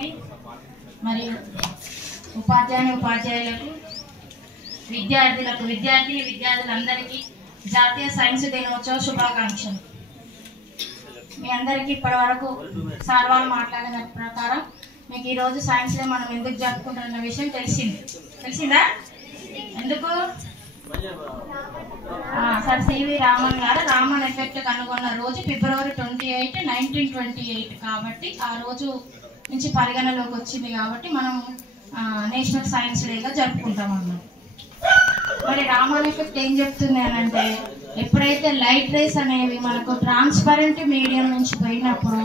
గారికి మరియు ఉపాధ్యాయులకు విద్యార్థులందరికీ జాతీయ సైన్స్ దినోత్సవ శుభాకాంక్షలు. మీ అందరికీ ఇప్పటివరకు సార్ వాళ్ళు మాట్లాడిన ప్రకారం మీకు ఈరోజు సైన్స్ డే మనం ఎందుకు జరుపుకుంటున్న విషయం తెలిసిందా? ఎందుకు? సార్ సివి రామన్ గారు రామన్ ఎఫెక్ట్ కనుగొన్న రోజు February 28, 1928 కాబట్టి ఆ రోజు నుంచి పరిగణలోకి వచ్చింది కాబట్టి మనం నేషనల్ సైన్స్ డేగా జరుపుకుంటాం అన్నమాట. మరి రామన్ ఎఫెక్ట్ ఏం చెప్తుంది అని అంటే, ఎప్పుడైతే లైట్ రేస్ అనేవి మనకు ట్రాన్స్పరెంట్ మీడియం నుంచి పోయినప్పుడు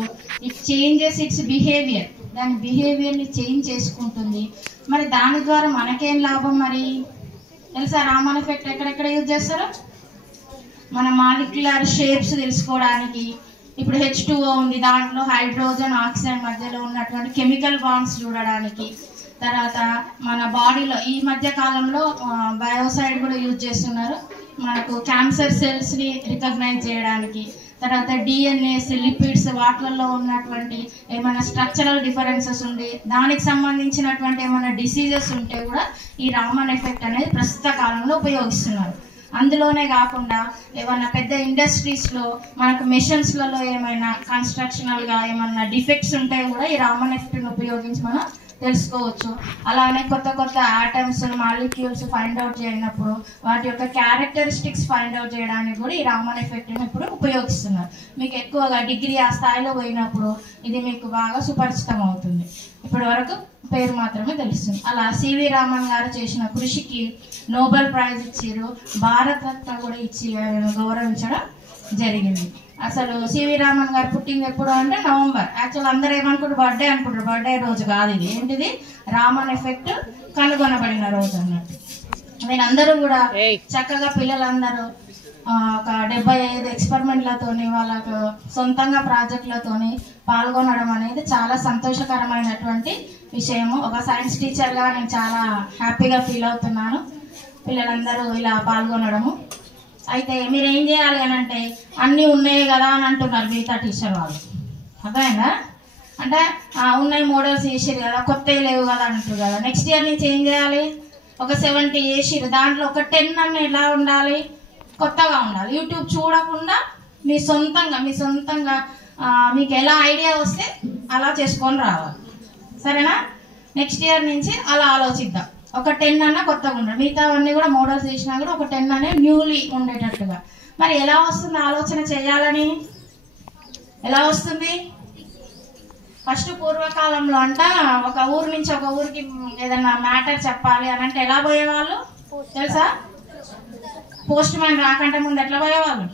ఇట్ చేంజెస్ ఇట్స్ బిహేవియర్, దాని బిహేవియర్ని చేంజ్ చేసుకుంటుంది. మరి దాని ద్వారా మనకేం లాభం మరి తెలుసా? రామన్ ఎఫెక్ట్ ఎక్కడెక్కడ యూజ్ చేస్తారు? మన మాలిక్యులర్ షేప్స్ తెలుసుకోవడానికి. ఇప్పుడు H2O ఉంది, దాంట్లో హైడ్రోజన్ ఆక్సిజన్ మధ్యలో ఉన్నటువంటి కెమికల్ బాండ్స్ చూడడానికి. తర్వాత మన బాడీలో ఈ మధ్య కాలంలో బయోసైడ్ కూడా యూజ్ చేస్తున్నారు మనకు క్యాన్సర్ సెల్స్ని రికగ్నైజ్ చేయడానికి. తర్వాత డిఎన్ఏస్, లిపిడ్స్ వాటిల్లో ఉన్నటువంటి ఏమైనా స్ట్రక్చరల్ డిఫరెన్సెస్ ఉండి దానికి సంబంధించినటువంటి ఏమైనా డిసీజెస్ ఉంటే కూడా ఈ రామన్ ఎఫెక్ట్ అనేది ప్రస్తుత కాలంలో ఉపయోగిస్తున్నారు. అందులోనే కాకుండా ఏమైనా పెద్ద ఇండస్ట్రీస్లో మనకు మెషిన్స్లలో ఏమైనా కన్స్ట్రక్షనల్గా ఏమైనా డిఫెక్ట్స్ ఉంటే కూడా ఈ రామన్ ఎఫెక్ట్ని ఉపయోగించి మనం తెలుసుకోవచ్చు. అలానే కొత్త కొత్త ఆటమ్స్, మాలిక్యూల్స్ ఫైండ్ అవుట్ చేయనప్పుడు వాటి యొక్క క్యారెక్టరిస్టిక్స్ ఫైండ్ అవుట్ చేయడానికి కూడా ఈ రామన్ ఎఫెక్ట్ని ఇప్పుడు ఉపయోగిస్తున్నారు. మీకు ఎక్కువగా డిగ్రీ ఆ స్థాయిలో పోయినప్పుడు ఇది మీకు బాగా సుపరిచితం అవుతుంది. ఇప్పటి వరకు పేరు మాత్రమే తెలుస్తుంది. అలా సివి రామన్ గారు చేసిన కృషికి నోబెల్ ప్రైజ్ ఇచ్చారు, భారతరత్న కూడా ఇచ్చి గౌరవించడం జరిగింది. అసలు సివి రామన్ గారు పుట్టింది ఎప్పుడు అంటే నవంబర్. యాక్చువల్ అందరూ ఏమనుకుంటారు బర్త్డే అనుకుంటారు. బర్త్డే రోజు కాదు ఇది. ఏంటిది? రామన్ ఎఫెక్ట్ కనుగొనబడిన రోజు అన్నట్టు. వీళ్ళందరూ కూడా చక్కగా పిల్లలందరూ ఒక 75 ఎక్స్పెరిమెంట్లతోని వాళ్ళకు సొంతంగా ప్రాజెక్టులతోని పాల్గొనడం అనేది చాలా సంతోషకరమైనటువంటి విషయము. ఒక సైన్స్ టీచర్గా నేను చాలా హ్యాపీగా ఫీల్ అవుతున్నాను పిల్లలందరూ ఇలా పాల్గొనడము. అయితే మీరు ఏం చేయాలి అని అంటే, అన్నీ ఉన్నాయి కదా అని అంటున్నారు మిగతా టీచర్ వాళ్ళు. అర్థమైందా? అంటే ఉన్నాయి మోడల్స్ వేసిరు కదా, కొత్తవి లేవు కదా అంటారు కదా. నెక్స్ట్ ఇయర్ నుంచి ఏం చేయాలి? ఒక 70 వేసిరు, దాంట్లో ఒక 10 అన్న ఎలా ఉండాలి? కొత్తగా ఉండాలి. యూట్యూబ్ చూడకుండా మీ సొంతంగా మీకు ఎలా ఐడియా వస్తే అలా చేసుకొని రావాలి. సరేనా? నెక్స్ట్ ఇయర్ నుంచి అలా ఆలోచిద్దాం. ఒక 10 అన్న కొత్తగా ఉండాలి. మిగతావన్నీ కూడా మోడల్స్ వేసినా కూడా ఒక 10 అనేది న్యూలీ ఉండేటట్టుగా. మరి ఎలా వస్తుంది ఆలోచన చేయాలని? ఎలా వస్తుంది? ఫస్ట్ పూర్వకాలంలో అంట ఒక ఊరు నుంచి ఒక ఊరికి ఏదన్నా మ్యాటర్ చెప్పాలి అని అంటే ఎలా పోయేవాళ్ళు తెలుసా? పోస్ట్ మ్యాన్ రాకంటే ముందు ఎట్లా పోయేవాళ్ళు?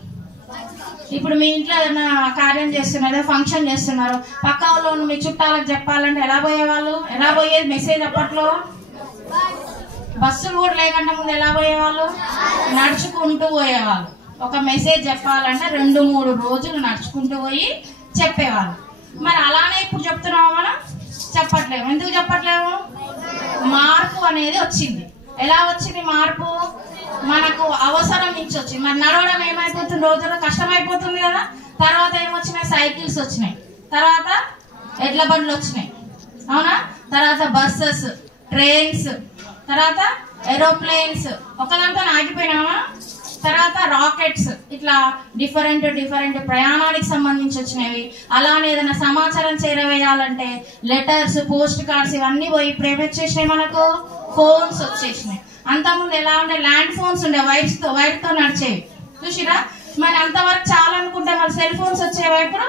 ఇప్పుడు మీ ఇంట్లో ఏదైనా కార్యం చేస్తున్నారు, ఫంక్షన్ చేస్తున్నారు, పక్క ఊళ్ళో మీ చుట్టాలకు చెప్పాలంటే ఎలా పోయేవాళ్ళు? ఎలా పోయేది మెసేజ్? అప్పట్లో బస్సులు కూడా లేకంటే ముందు ఎలా పోయేవాళ్ళు? నడుచుకుంటూ పోయేవాళ్ళు. ఒక మెసేజ్ చెప్పాలంటే 2-3 రోజులు నడుచుకుంటూ పోయి చెప్పేవాళ్ళు. మరి అలానే ఇప్పుడు చెప్తున్నాము మనం? చెప్పట్లేము. ఎందుకు చెప్పట్లేము? మార్పు అనేది వచ్చింది. ఎలా వచ్చింది మార్పు? మనకు అవసరం నుంచి వచ్చింది. మరి నడవడం ఏమైపోతుంది? రోజుల్లో కష్టమైపోతుంది కదా. తర్వాత ఏమొచ్చినాయి? సైకిల్స్ వచ్చినాయి, తర్వాత ఎడ్ల బండ్లు వచ్చినాయి, అవునా? తర్వాత బస్సెస్, ట్రైన్స్, తర్వాత ఏరోప్లేన్స్, ఒకదాంతో ఆగిపోయినామా? తర్వాత రాకెట్స్, ఇట్లా డిఫరెంట్ ప్రయాణానికి సంబంధించి వచ్చినవి. అలానే ఏదైనా సమాచారం చేరవేయాలంటే లెటర్స్, పోస్ట్ కార్డ్స్ ఇవన్నీ పోయి ఇప్పుడు ఏమొచ్చేసినాయి? మనకు ఫోన్స్ వచ్చేసినాయి. అంతకుముందు ఎలా ఉండే? ల్యాండ్ ఫోన్స్ ఉండే, వైర్తో నడిచేవి, చూసిరా? మరి అంతవరకు చాలా అనుకుంటే మరి సెల్ ఫోన్స్ వచ్చేవి ఇప్పుడు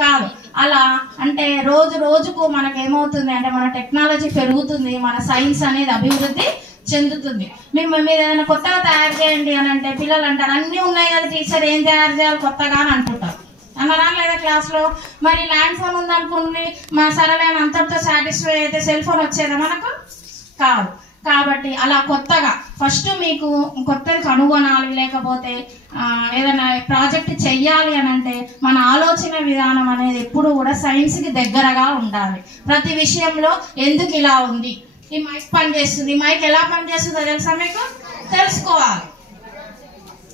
కాదు. అలా అంటే రోజుకు మనకు ఏమవుతుంది అంటే మన టెక్నాలజీ పెరుగుతుంది, మన సైన్స్ అనేది అభివృద్ధి చెందుతుంది. మీరు ఏదైనా కొత్తగా తయారు చేయండి అని అంటే పిల్లలు అంటారు అన్నీ ఉన్నాయి కదా టీచర్, ఏం తయారు చేయాలి కొత్తగా అని అంటుంటారు. అన్నారా లేదా క్లాస్లో? మరి ల్యాండ్ ఫోన్ ఉందనుకోండి, మన సరళైన అంతటితో సాటిస్ఫై అయితే సెల్ ఫోన్ వచ్చేదా మనకు? కాదు. కాబట్టి అలా కొత్తగా ఫస్ట్ మీకు కొత్తది కనుగొనాలి, లేకపోతే ఏదైనా ప్రాజెక్ట్ చెయ్యాలి అని అంటే మన ఆలోచన విధానం అనేది ఎప్పుడు కూడా సైన్స్కి దగ్గరగా ఉండాలి. ప్రతి విషయంలో ఎందుకు ఇలా ఉంది, ఈ మైక్ పనిచేస్తుంది, ఈ మైక్ ఎలా పనిచేస్తుందో తెలుసా మీకు? తెలుసుకోవాలి.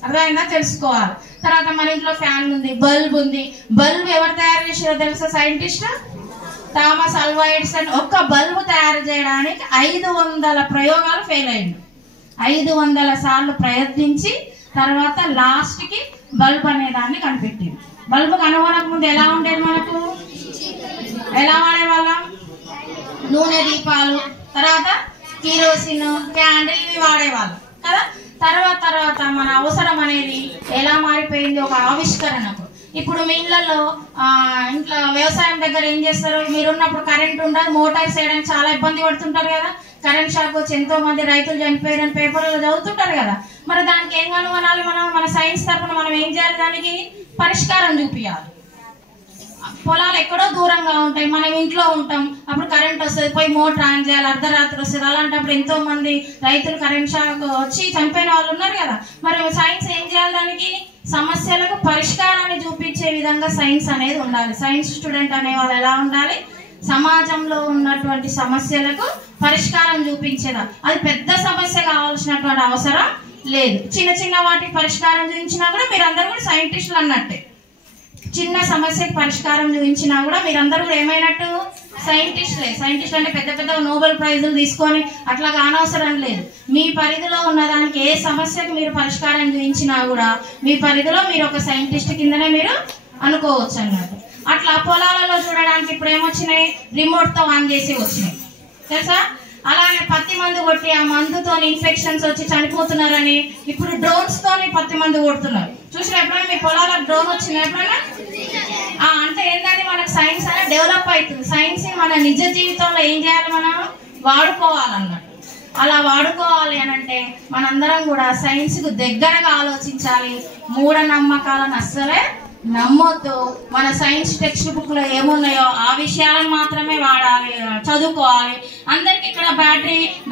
అర్థమైందా? తెలుసుకోవాలి. తర్వాత మన ఇంట్లో ఫ్యాన్ ఉంది, బల్బ్ ఉంది. బల్బ్ ఎవరు తయారు చేసారో తెలుసా? సైంటిస్ట్. థామస్ ఆల్వా ఎడిసన్ ఒక్క బల్బు తయారు చేయడానికి 500 ప్రయోగాలు ఫెయిల్ అయ్యిండు. 500 సార్లు ప్రయత్నించి తర్వాత లాస్ట్కి బల్బ్ అనే దాన్ని కనిపెట్టింది. బల్బు కనుగొనక ముందు ఎలా ఉండేది, మనకు ఎలా వాడేవాళ్ళం? నూనె దీపాలు, తర్వాత కిరోసిన్, క్యాండిల్ ఇవి వాడేవాళ్ళం కదా. తర్వాత మన అవసరం అనేది ఎలా మారిపోయింది, ఒక ఆవిష్కరణకు. ఇప్పుడు మీ ఇంట్లో వ్యవసాయం దగ్గర ఏం చేస్తారు, మీరున్నప్పుడు కరెంట్ ఉండదు, మోటార్స్ వేయడానికి చాలా ఇబ్బంది పడుతుంటారు కదా. కరెంట్ షాక్ వచ్చి ఎంతో మంది రైతులు చనిపోయారని పేపర్లో చదువుతుంటారు కదా. మరి దానికి ఏం కనుగొనాలి, మన సైన్స్ తరఫున మనం ఏం చేయాలి, దానికి పరిష్కారం చూపించాలి. పొలాలు ఎక్కడో దూరంగా ఉంటాయి, మనం ఇంట్లో ఉంటాం, అప్పుడు కరెంట్ వస్తుంది, పోయి మోటార్ ఆన్ చేయాలి, అర్ధరాత్రి వస్తుంది. అలాంటప్పుడు ఎంతో మంది రైతులు కరెంట్ షాక్ వచ్చి చనిపోయిన వాళ్ళు ఉన్నారు కదా. మరి సైన్స్ ఏం చేయాలి, దానికి సమస్యలకు పరిష్కారాన్ని చూపించే విధంగా సైన్స్ అనేది ఉండాలి. సైన్స్ స్టూడెంట్ అనే వాళ్ళు ఎలా ఉండాలి, సమాజంలో ఉన్నటువంటి సమస్యలకు పరిష్కారం చూపించేదా. అది పెద్ద సమస్య కావాల్సినటువంటి అవసరం లేదు. చిన్న వాటికి పరిష్కారం చూపించినా కూడా మీరందరూ కూడా సైంటిస్టులు అన్నట్టే. చిన్న సమస్యకి పరిష్కారం చూపించినా కూడా మీరందరూ కూడా ఏమైనట్టు సైంటిస్టులే. సైంటిస్ట్ అంటే పెద్ద నోబెల్ ప్రైజులు తీసుకొని అట్లా కానవసరం లేదు. మీ పరిధిలో ఉన్నదానికి ఏ సమస్యకు మీరు పరిష్కారం చూపించినా కూడా మీ పరిధిలో మీరు ఒక సైంటిస్ట్ కిందనే మీరు అనుకోవచ్చు అన్నట్టు. అట్లా పొలాలలో చూడడానికి ఇప్పుడు ఏమొచ్చినాయి, రిమోట్తో ఆన్ చేసి వచ్చినాయి తెలుసా. అలానే పత్తి మందు కొట్టి ఆ మందుతో ఇన్ఫెక్షన్స్ వచ్చి చనిపోతున్నారని ఇప్పుడు డ్రోన్స్ తోని పత్తి మందు కొడుతున్నారు. చూసిన ఎప్పుడైనా మీ పొలాల్లో డ్రోన్ వచ్చింది ఎప్పుడైనా? అంటే ఏంటంటే మనకు సైన్స్ అనేది డెవలప్ అవుతుంది. సైన్స్ మన నిజ జీవితంలో ఏం చేయాలి, మనం వాడుకోవాలన్నట్టు. అలా వాడుకోవాలి అని అంటే మనందరం కూడా సైన్స్కు దగ్గరగా ఆలోచించాలి. మూఢనమ్మకాలను అస్సలే నమ్మొద్దు. మన సైన్స్ టెక్స్ట్ బుక్ లో ఏమున్నాయో ఆ విషయాలను మాత్రమే వాడాలి, చదువుకోవాలి. అందరికి ఇక్కడ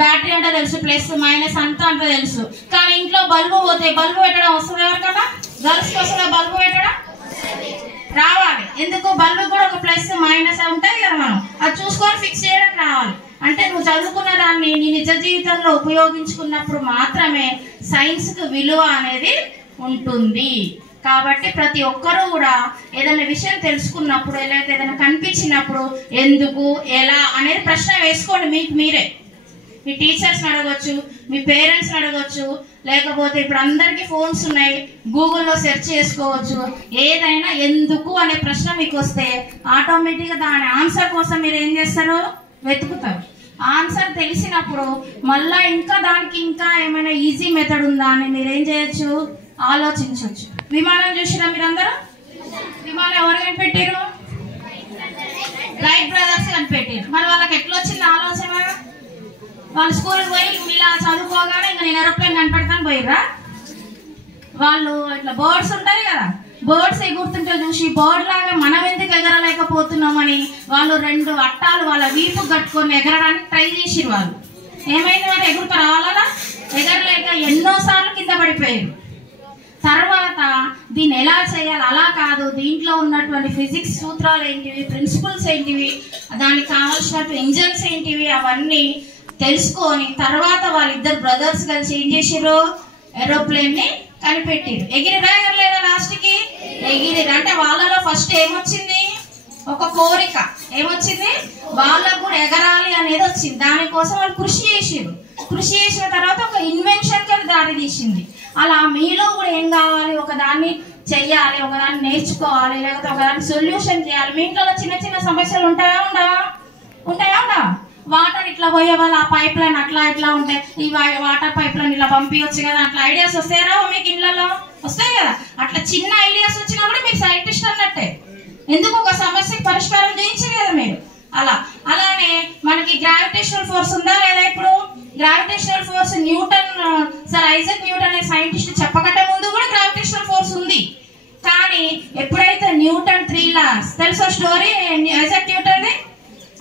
బ్యాటరీ అంటే తెలుసు, ప్లస్ మైనస్ అంతా అంటే తెలుసు. కానీ ఇంట్లో బల్బు పోతే బల్బు పెట్టడం వస్తుంది ఎవరికన్నా? గర్ల్స్కి వస్తుందా బల్బు పెట్టడం? రావాలి. ఎందుకు? బల్బు కూడా ఒక ప్లస్ మైనస్ ఉంటాయి కదా, మనం అది చూసుకొని ఫిక్స్ చేయడం రావాలి. అంటే నువ్వు చదువుకున్న దాన్ని నీ నిజ జీవితంలో ఉపయోగించుకున్నప్పుడు మాత్రమే సైన్స్కు విలువ అనేది ఉంటుంది. కాబట్టి ప్రతి ఒక్కరూ కూడా ఏదైనా విషయం తెలుసుకున్నప్పుడు, లేకపోతే ఏదైనా కనిపించినప్పుడు ఎందుకు, ఎలా అనేది ప్రశ్న వేసుకోండి. మీకు మీరే మీ టీచర్స్ని అడగవచ్చు, మీ పేరెంట్స్ని అడగవచ్చు, లేకపోతే ఇప్పుడు అందరికీ ఫోన్స్ ఉన్నాయి, గూగుల్లో సెర్చ్ చేసుకోవచ్చు. ఏదైనా ఎందుకు అనే ప్రశ్న మీకు వస్తే ఆటోమేటిక్గా దాని ఆన్సర్ కోసం మీరు ఏం చేస్తారు, వెతుకుతారు. ఆన్సర్ తెలిసినప్పుడు మళ్ళీ దానికి ఇంకా ఏమైనా ఈజీ మెథడ్ ఉందా అని మీరేం చేయొచ్చు, ఆలోచించవచ్చు. విమానం చూసినా మీరందరూ? విమానం ఎవరు కనిపెట్టారు? రైట్ బ్రదర్స్ కనిపెట్టారు. మరి వాళ్ళకి ఎట్లా వచ్చింది ఆలోచన? వాళ్ళు స్కూల్కి పోయి ఇలా చదువుకోగానే ఇంకా నేను ఏరోప్లేన్ కనిపెడతాను పోయిర్రా. వాళ్ళు ఇట్లా బర్డ్స్ ఉంటాయి కదా, బర్డ్స్ ఎగురుతుంటే చూసి బర్డ్ లాగా మనం ఎందుకు ఎగరలేకపోతున్నామని వాళ్ళు 2 అట్టాలు వాళ్ళ వీపు కట్టుకొని ఎగరడానికి ట్రై చేసిరు. వాళ్ళు ఏమైంది, మరి ఎగురుతారు వాళ్ళ ఎగరలేక ఎన్నోసార్లు కింద పడిపోయారు. తర్వాత దీన్ని ఎలా చేయాలి, అలా కాదు, దీంట్లో ఉన్నటువంటి ఫిజిక్స్ సూత్రాలు ఏంటివి, ప్రిన్సిపల్స్ ఏంటివి, దానికి కావాల్సినటువంటి ఇంజన్స్ ఏంటివి, అవన్నీ తెలుసుకొని తర్వాత వాళ్ళిద్దరు బ్రదర్స్ కలిసి ఏం చేసిర్రు, ఏరోప్లేన్ ని కనిపెట్టిరు. ఎగిరిరా ఎగరలేదా? లాస్ట్కి ఎగిరిరు. అంటే వాళ్ళలో ఫస్ట్ ఏమొచ్చింది, ఒక కోరిక ఏమొచ్చింది, వాళ్ళకు కూడా ఎగరాలి అనేది వచ్చింది. దానికోసం వాళ్ళు కృషి చేసిరు. కృషి చేసిన తర్వాత ఒక ఇన్వెన్షన్ కి దారి తీసింది. అలా మీలో కూడా ఏం కావాలి, ఒకదాన్ని చెయ్యాలి, ఒకదాన్ని నేర్చుకోవాలి, లేకపోతే ఒకదాన్ని సొల్యూషన్ చేయాలి. మీ ఇంట్లో చిన్న సమస్యలు ఉంటాయా ఉండవా? వాటర్ ఇట్లా పోయే వాళ్ళు ఆ పైప్ లైన్ అట్లా ఇట్లా ఉంటే ఈ వాటర్ పైప్ లైన్ ఇలా పంపించవచ్చు కదా, అట్లా ఐడియాస్ వస్తాయా మీకు ఇళ్లలో? వస్తాయి కదా. అట్లా చిన్న ఐడియాస్ వచ్చినా కూడా మీరు సైంటిస్ట్ అన్నట్టే. ఎందుకు? ఒక సమస్యకి పరిష్కారం చేయించారు కదా మీరు. అలానే మనకి గ్రావిటేషనల్ ఫోర్స్ ఉందా లేదా? ఇప్పుడు gravitational force sir Isaac Newton అనే సైంటిస్ట్ చెప్పకంటే ముందు కూడా గ్రావిటేషనల్ ఫోర్స్ ఉంది. కానీ ఎప్పుడైతే న్యూటన్ 3 లాస్ తెలుసో స్టోరీ, ఐజాక్ న్యూటన్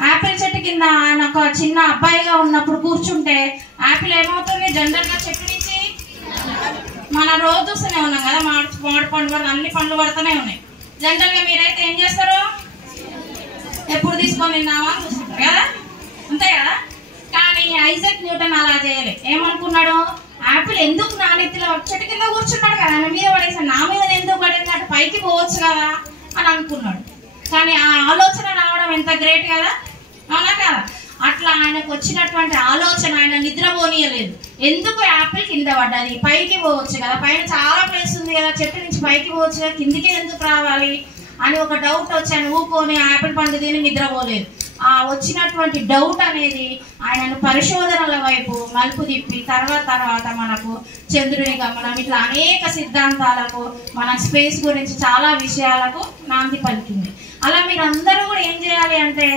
యాపిల్ చెట్టు కింద ఆయన ఒక చిన్న అబ్బాయిగా ఉన్నప్పుడు కూర్చుంటే యాపిల్ ఏమవుతుంది, జనరల్ గా చెట్టు నుంచి మనం రోజు చూస్తూనే ఉన్నాం కదా, మామిడి పండు పడుతుంది, అన్ని పండ్లు పడుతూనే ఉన్నాయి. జనరల్ గా మీరైతే ఏం చేస్తారు, ఎప్పుడు తీసుకొని తిన్నామా అని చూస్తుంటారు కదా, అంతే కదా. కానీ ఐజాక్ న్యూటన్ అలా చేయలే. ఏమనుకున్నాడు, యాపిల్ ఎందుకు నా నెత్తిలో చెట్టు కింద కూర్చున్నాడు కదా, నా మీద పడేసాడు, నా మీద ఎందుకు పడింది అంటే పైకి పోవచ్చు కదా అని అనుకున్నాడు. కానీ ఆ ఆలోచన రావడం ఉండడం ఎంత గ్రేట్ కదా, అవునా కదా? అట్లా ఆయనకు వచ్చినటువంటి ఆలోచన ఆయన నిద్రపోనీయలేదు. ఎందుకు యాపిల్ కింద పడ్డది, పైకి పోవచ్చు కదా, పైన చాలా ప్లేస్ ఉంది కదా, చెట్టు నుంచి పైకి పోవచ్చు కదా, కిందికే ఎందుకు రావాలి అని ఒక డౌట్ వచ్చి ఆయన ఊకొని యాపిల్ పండు తిని నిద్రపోలేదు. ఆ వచ్చినటువంటి డౌట్ అనేది ఆయనను పరిశోధనల వైపు మలుపు తిప్పి తర్వాత మనకు చంద్రుని గమనం ఇట్లా అనేక సిద్ధాంతాలకు, మన స్పేస్ గురించి చాలా విషయాలకు నాంది పలికింది. అలా మీరందరూ కూడా ఏం చేయాలి అంటే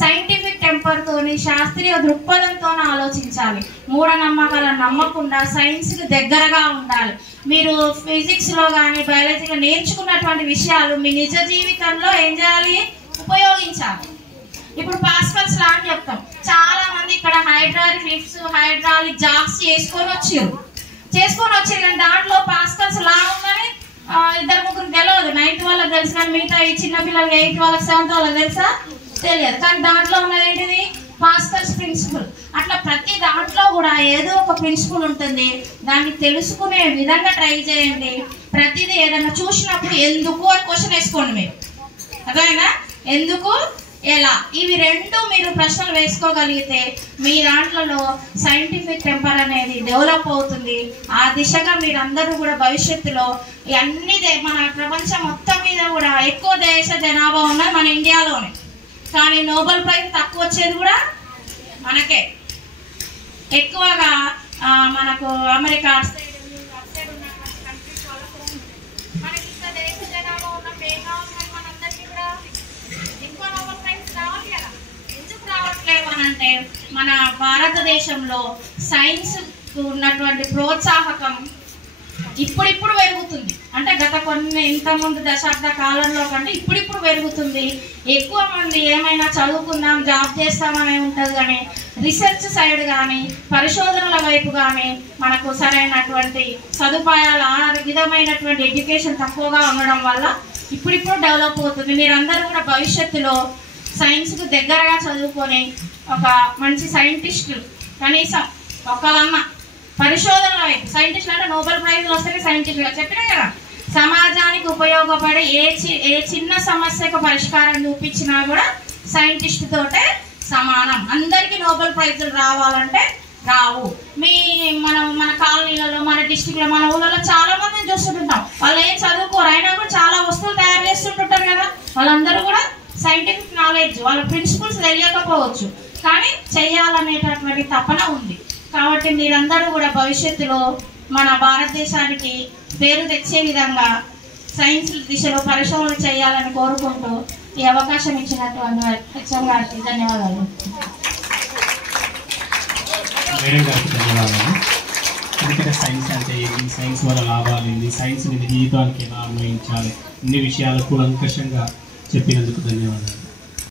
సైంటిఫిక్ టెంపర్తోని, శాస్త్రీయ దృక్పథంతో ఆలోచించాలి. మూఢనమ్మకాలను నమ్మకుండా సైన్స్కి దగ్గరగా ఉండాలి. మీరు ఫిజిక్స్లో కానీ బయాలజీలో నేర్చుకున్నటువంటి విషయాలు మీ నిజ జీవితంలో ఏం చేయాలి, ఉపయోగించాలి. ఇప్పుడు పాస్కల్స్ లా అని చెప్తాం. చాలా మంది ఇక్కడ హైడ్రాలిక్ లిఫ్ట్స్, హైడ్రాలిక్ జాబ్స్ చేసుకొని వచ్చారు కానీ దాంట్లో పాస్కల్స్ లా ఉందని 2-3 తెలియదు. 9th వాళ్ళకి తెలుసు కానీ మిగతా ఈ చిన్నపిల్లలకి 8th వాళ్ళకి 7th వాళ్ళకి తెలుసా, తెలియదు. కానీ దాంట్లో ఉన్నది ఏంటిది, పాస్కల్స్ ప్రిన్సిపల్. అట్లా ప్రతి దాంట్లో కూడా ఏదో ఒక ప్రిన్సిపల్ ఉంటుంది. దాన్ని తెలుసుకునే విధంగా ట్రై చేయండి. ప్రతిదీ ఏదైనా చూసినప్పుడు ఎందుకు అని క్వశ్చన్ వేసుకోండి. మీరు అదేనా, ఎందుకు, ఎలా, ఇవి రెండు మీరు ప్రశ్నలు వేసుకోగలిగితే మీ దాంట్లో సైంటిఫిక్ టెంపర్ అనేది డెవలప్ అవుతుంది. ఆ దిశగా మీరందరూ కూడా భవిష్యత్తులో అన్ని మన ప్రపంచం మొత్తం మీద కూడా ఎక్కువ దేశ జనాభా ఉన్నది మన ఇండియాలోనే, కానీ నోబెల్ ప్రైజ్ తక్కువ వచ్చేది కూడా మనకే. ఎక్కువగా మనకు అమెరికా మనకి ఇంత దేశ జనాభా ఉన్న మనందరికీ కూడా ఎక్కువ నోబెల్ ప్రైజ్ రావాలి కదా. ఎందుకు రావట్లేదు అని అంటే మన భారతదేశంలో సైన్స్ ఉన్నటువంటి ప్రోత్సాహకం ఇప్పుడిప్పుడు పెరుగుతుంది. అంటే గత ఇంతకుముందు దశాబ్ద కాలంలో కంటే ఇప్పుడిప్పుడు పెరుగుతుంది. ఎక్కువ మంది ఏమైనా చదువుకుందాం, జాబ్ చేస్తామనే ఉంటుంది కానీ రీసెర్చ్ సైడ్ కానీ పరిశోధనల వైపు కానీ మనకు సరైనటువంటి సదుపాయాలు, ఆ విధమైనటువంటి ఎడ్యుకేషన్ తక్కువగా ఉండడం వల్ల ఇప్పుడిప్పుడు డెవలప్ అవుతుంది. మీరందరూ కూడా భవిష్యత్తులో సైన్స్కు దగ్గరగా చదువుకొని ఒక మంచి సైంటిస్టులు, కనీసం ఒకళ్ళన్నా పరిశోధనల వైపు, సైంటిస్టులు అంటే నోబెల్ ప్రైజ్లు వస్తే సైంటిస్టులుగా చెప్పినా కదా, సమాజానికి ఉపయోగపడే ఏ చిన్న సమస్యకు పరిష్కారం చూపించినా కూడా సైంటిస్ట్ తోటే సమానం. అందరికీ నోబెల్ ప్రైజులు రావాలంటే రావు. మన కాలనీలలో, మన డిస్టిక్లో, మన ఊళ్ళలో చాలా మందిని చూస్తుంటాం. వాళ్ళు ఏం చదువుకోరు, అయినా కూడా చాలా వస్తువులు తయారు చేస్తుంటుంటారు కదా. వాళ్ళందరూ కూడా సైంటిఫిక్ నాలెడ్జ్, వాళ్ళ ప్రిన్సిపల్స్ తెలియకపోవచ్చు కానీ చెయ్యాలనేటటువంటి తపన ఉంది. కాబట్టి మీరందరూ కూడా భవిష్యత్తులో మన భారతదేశానికి పేరు తెచ్చే విధంగా సైన్స్ దిశలో పరిశోధనలు చేయాలని కోరుకుంటూ ఈ అవకాశం ఇచ్చినటువంటి హెచ్ఎం గారికి ధన్యవాదాలు. ఎందుకంటే సైన్స్ అంటే ఏంటి, సైన్స్ వల్ల లాభాలు ఏంటి, సైన్స్ జీవితానికి ఎలా అన్వయించాలి, అన్ని విషయాలు కూలంకషంగా చెప్పినందుకు ధన్యవాదాలు.